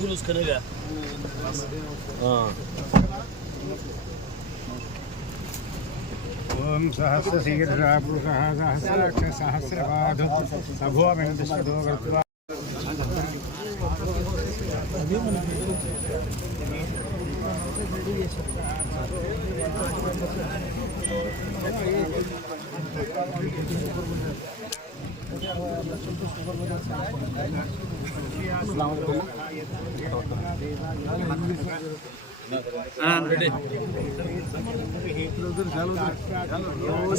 Guru's करेगा ओम सहस्रशीर्षः पुरुषः सहस्राक्ष सहस्रपादो अभो वेङ्कटेश्वरो वर्त्वा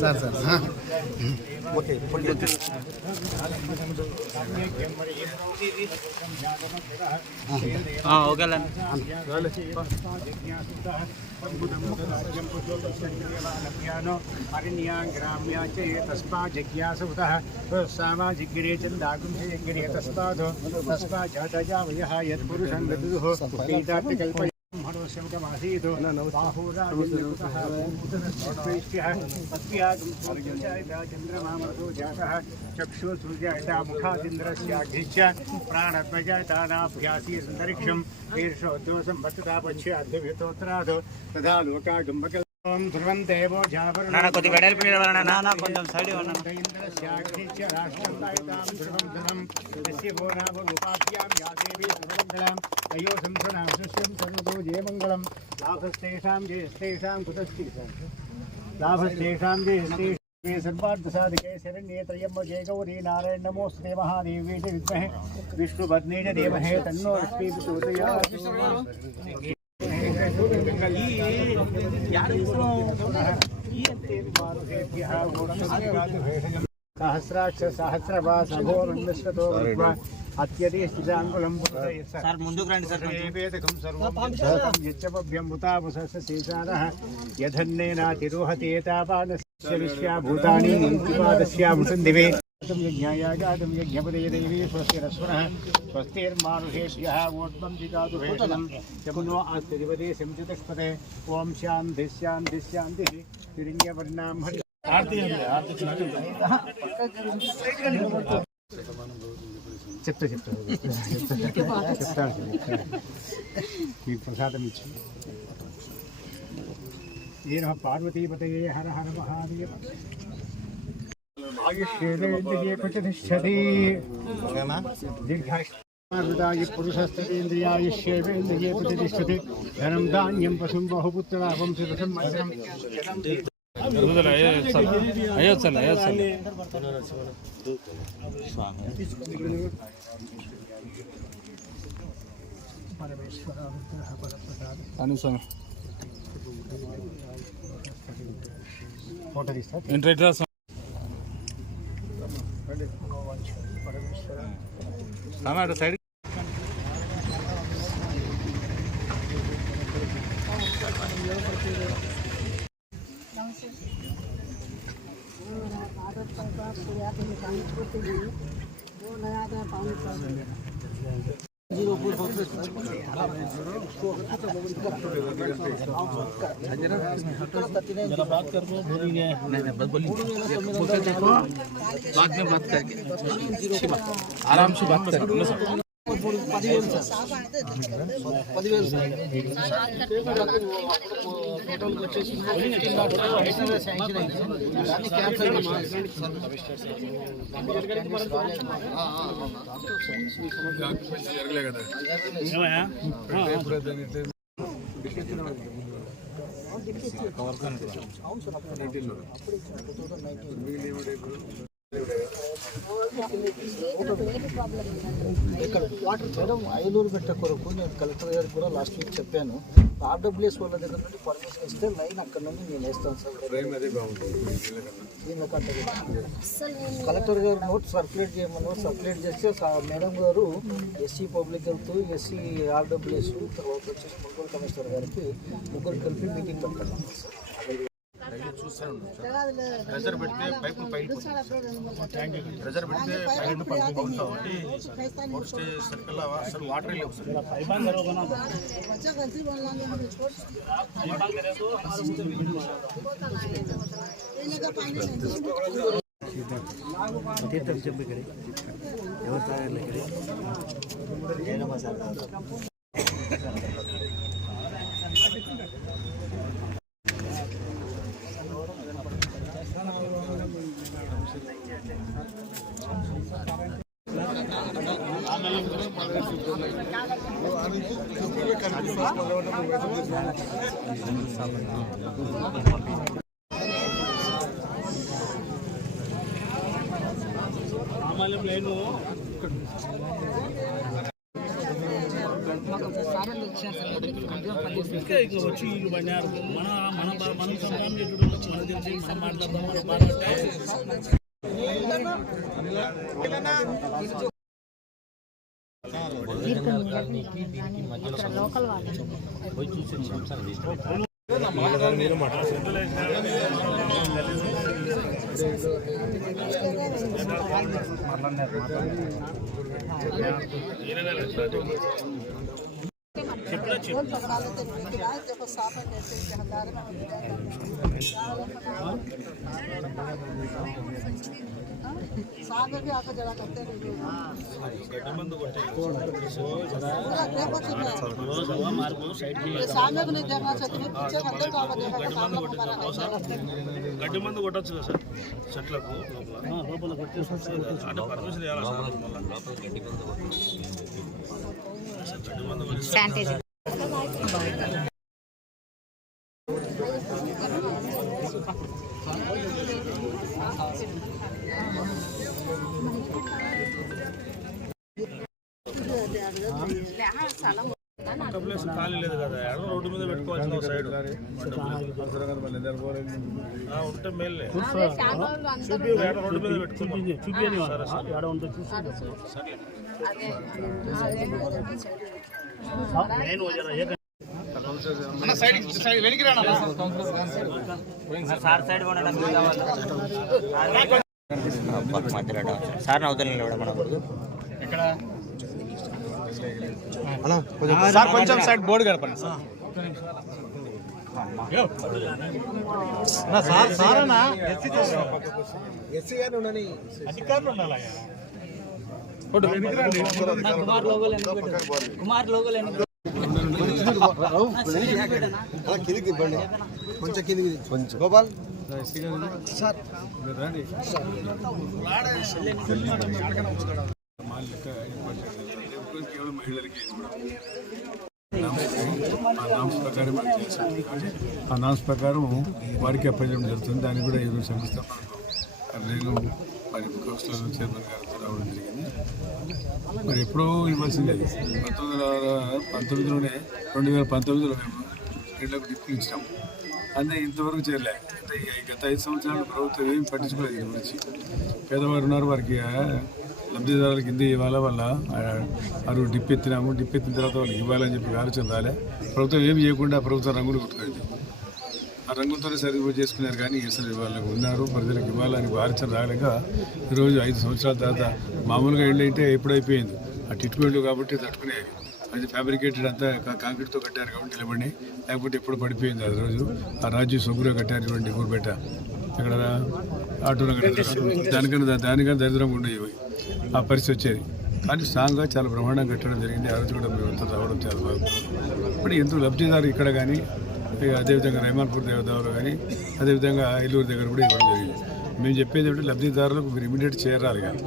sir sir हाँ ओके हाँ ओके ग्राम्या च तस्मा जिज्ञासुतः सामाजिग्रे चन्दाकुंशयज्ञे तस्मात् तस्मात् वयः यत्पुरुषं विदुः एतात्कल्पय मनोशमकमासीतो बाहुराजः चन्द्रमामसो जातः चक्षुसूर्यायता मुखादिन्द्रस्याघ्रिश्च प्राणद्वयतानाभ्यासी अन्तरिक्षं शीर्षोद्वसं वस्तुता पश्याद्यभितोत्रादो तथा लोकागम्बकल् ओम ध्रुवन्तेवो जावरणं नाना कोति वेडल पिडवरण नाना కొంచెం సైడ్ వన్న इंद्रस्याघ्रिश्च राष्ट्रं ध्रुवं धनं यस्य भोनाभो रूपाभ्यां या देवी ध्रुवमङ्गलम् अयो संसनां सुष्यं सर्वतो जयमङ्गलं लाभस्तेषां जयस्तेषां कुतस्तेषां लाभस्तेषां जयस्तेषां सर्वार्थसाधिके शरण्ये त्र्यम्बके गौरी नारायण नमोऽस्तुते महादेवी च विद्महे विष्णुपत्नी च धीमहि तन्नो लक्ष्मी प्रचोदयात् सहस्राक्ष सहस्रवास अभोर्विश्वतो अत्यधि स्थितांकुलं सर ముందుకు రండి सर वेदकं सर्वं यच्चपभ्यं मुतापसस्य शेषानः यधन्नेनातिरोहते तापानस्य विश्वाभूतानि इंतिपादस्यामृतं दिवे यज्ञायागातं यज्ञपदे देवी स्वस्तिरस्वरः स्वस्तिर्मानुषेभ्यः वोट्मं जिगातु भेषणं यमुनो आस्तिदिवदे संचितस्पदे ओम शान्ति शान्ति शान्तिः तिरिङ्गवर्णां हरि आरती చెప్తా మీకు ప్రసాదం ఇచ్చి ఈయన పార్వతీపతయే హర హర మహాదేవ ఆయుష్యేంద్రియే కుచతిష్టతి దీర్ఘాయుష్మారుదాయ పురుషస్తేంద్రియాయుష్యేంద్రియే కుచతిష్టతి ధనం ధాన్యం పశుం బహుపుత్రలాభం సురసం మధురం ఫోటో తీస్తా సైడ్ बात कर रहे नहीं बस बोलिए बाद में बात करके आराम से बात करें ఐలూరు పెట్ట కొరకు నేను కలెక్టర్ గారికి కూడా లాస్ట్ వీక్ చెప్పాను. ఆర్డబ్ల్యూఎస్ వాళ్ళ దగ్గర నుండి పర్మిషన్ ఇస్తే లైన్ అక్కడ నుండి నేను వేస్తాను సార్. కలెక్టర్ గారు నోట్ సర్క్యులేట్ చేయమని నోట్ సర్క్యులేట్ చేస్తే మేడం గారు SC public health SC RWS తర్వాత వచ్చేసి మున్సిపల్ కమిషనర్ గారికి ముగ్గురు కలిపి మీటింగ్ పెడతాను సార్. ప్రెజర్ పెడితే పైపులు ప్రెజర్ పెడితే పైపు పంపుతా ఉండి సర్కిల్ అసలు వాటర్ లేవు సార్. వచ్చి ఇల్లు పడినారు మనం సంగ్రామం చేసేటప్పుడు మనం తెలిసి మనం మాట్లాడదాం మనం మాట్లాడితే भी आकर जरा करते सामने भी नहीं देखना चाहते पीछे अंदर గడ్డి మందు కొట్టచ్చు కదా సార్ చెట్లకు లోపల అంటే పర్మిషన్ ఇవ్వాలి గడ్డి మందు ప్లేస్ ఖాళీ లేదు కదా రోడ్డు మీద పెట్టుకోవాల్సిన సైడ్ ఉంటే మేలే రోడ్డు మీద పెట్టుకున్నాం సార్ అవతల నిలబడమనకూడదు సార్ కొంచెం సైడ్ బోర్డు గడపండి సార్ సారనా ఎస్సీ గాని ఉండని అధికారులు ఉండాలి కుమార్ లోగోలు కిందికి ఇవ్వండి కొంచెం కిందికి గోపాల్ సార్ రండి కేవలం మహిళలకి ఆ నామ్స్ ప్రకారం వారికి అప్పగించడం జరుగుతుంది. దాన్ని కూడా ఈరోజు సంస్థ నేను మరి కౌన్సిలర్ చైర్మన్ గారితో రావడం జరిగింది. మరి ఎప్పుడో ఇవ్వాల్సిందే 2019లోనే 2019లో మేము ఇళ్లకు డిప్యూటీ ఇచ్చాము. అన్నీ ఇంతవరకు చేయలే. అంటే గత 5 సంవత్సరాలు ప్రభుత్వం ఏమి పట్టించుకోలేదు. దీని గురించి పేదవారు ఉన్నారు, వారికి లబ్ధిదారులకు కింద ఇవ్వాల వల్ల అరు డిప్ ఎత్తినాము. డిప్ ఎత్తిన తర్వాత వాళ్ళకి ఇవ్వాలని చెప్పి ఆలోచన రాలే. ప్రభుత్వం ఏమి చేయకుండా ప్రభుత్వం రంగులు కొట్టుకుంది. ఆ రంగులతోనే సరిపోయి చేసుకున్నారు. కానీ అసలు వాళ్ళకు ఉన్నారు, ప్రజలకు ఇవ్వాలని ఆలోచన రాలేక ఈరోజు 5 సంవత్సరాల తర్వాత మామూలుగా ఇళ్ళు అయితే ఎప్పుడైపోయింది. ఆ టిట్మెంట్లు కాబట్టి తట్టుకునేవి. అది ఫ్యాబ్రికేటెడ్ అంతా కాంక్రీట్తో కట్టారు కాబట్టి నిలబడి, లేకపోతే ఎప్పుడు పడిపోయింది. అది రోజు ఆ రాజు సొగ్గులో కట్టారు చూడండి ఊరుపేట, అక్కడ ఆటోలో కట్టారు. దానికన్నా దరిద్రంగా ఉండేవి. ఆ పరిస్థితి వచ్చేది. కానీ స్ట్రాంగ్గా చాలా బ్రహ్మాండంగా కట్టడం జరిగింది. ఆ రోజు కూడా మేము అంతా రావడం చాలా బాగుంది. ఇప్పుడు ఎంతో లబ్ధిదారు ఇక్కడ కానీ, అదేవిధంగా రైమాన్పూర్ దేవదావులో కానీ, అదేవిధంగా ఏలూరు దగ్గర కూడా ఇవ్వడం జరిగింది. మేము చెప్పేది ఏమిటంటే లబ్ధిదారులకు మీరు ఇమీడియట్ చేరాలి. కానీ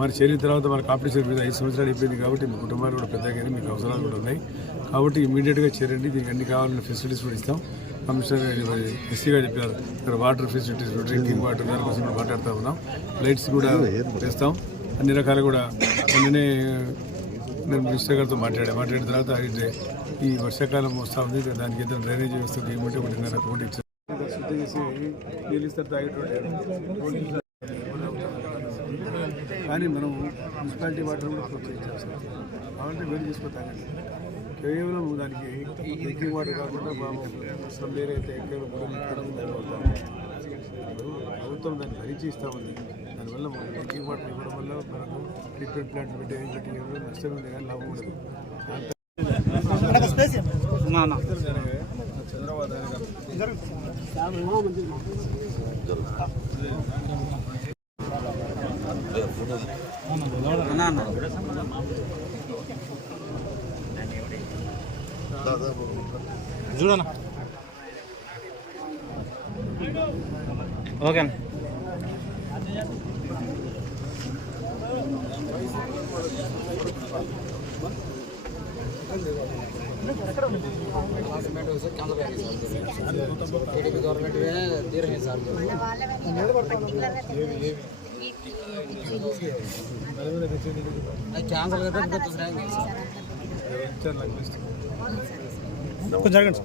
మరి చేరిన తర్వాత మన కాంపిటీషన్ మీద 5 సంవత్సరాలు అయిపోయింది కాబట్టి మీ కుటుంబాలు కూడా పెద్దగా మీకు అవసరాలు కూడా ఉన్నాయి. కాబట్టి ఇమీడియట్గా చేరండి. దీనికి అన్ని కావాలన్న ఫెసిలిటీస్ కూడా ఇస్తాం. కమిషనర్ ఎస్సీగా చెప్పారు, ఇక్కడ వాటర్ ఫెసిలిటీస్, డ్రింకింగ్ వాటర్ దానికోసం కూడా మాట్లాడుతూ ఉన్నాం. లైట్స్ కూడా వేస్తాం. అన్ని రకాలు కూడా మొన్ననే నేను మినిస్టర్ గారితో మాట్లాడిన తర్వాత ఈ వర్షాకాలం వస్తూ ఉంది, దానికి ఎంత డ్రైనేజ్ వ్యవస్థ ఏమంటే 1.5 కోటి ఇచ్చారు. శుద్ధి చేసి నీళ్ళు ఇస్తారు తాగేటోళ్ళు. కానీ మనం మున్సిపాలిటీ వాటర్ కూడా ప్రోత్సహించాం సార్. కాబట్టి వేడి తీసుకొని తాగండి. కేవలం దానికి డ్రింకింగ్ వాటర్ కాకుండా వేరే అయితే కేవలం ప్రభుత్వం దాన్ని భరించి ఇస్తూ ఉంది. దానివల్ల డ్రింకింగ్ వాటర్ ఇవ్వడం వల్ల మనకు ట్రీట్మెంట్ ప్లాంట్ పెట్టి ఇవ్వడం నష్టం ఉంది, కానీ లాభం ఉండదు. చంద్రబాబు చూడనా ఓకే అన్న టీడీపీ గవర్నమెంట్ తీరమే సార్ క్యాన్సల్ కొంచెం జరగండి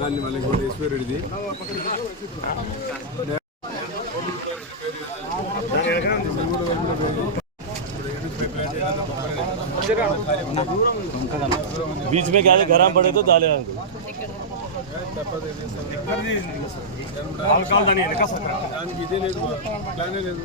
కాలి మళ్ళీ ఇంకోటి ఈశ్వరుడిది बीच में क्या है गरम पड़े तो डाले हमको దానికి ఇదే లేదు ప్లానే లేదు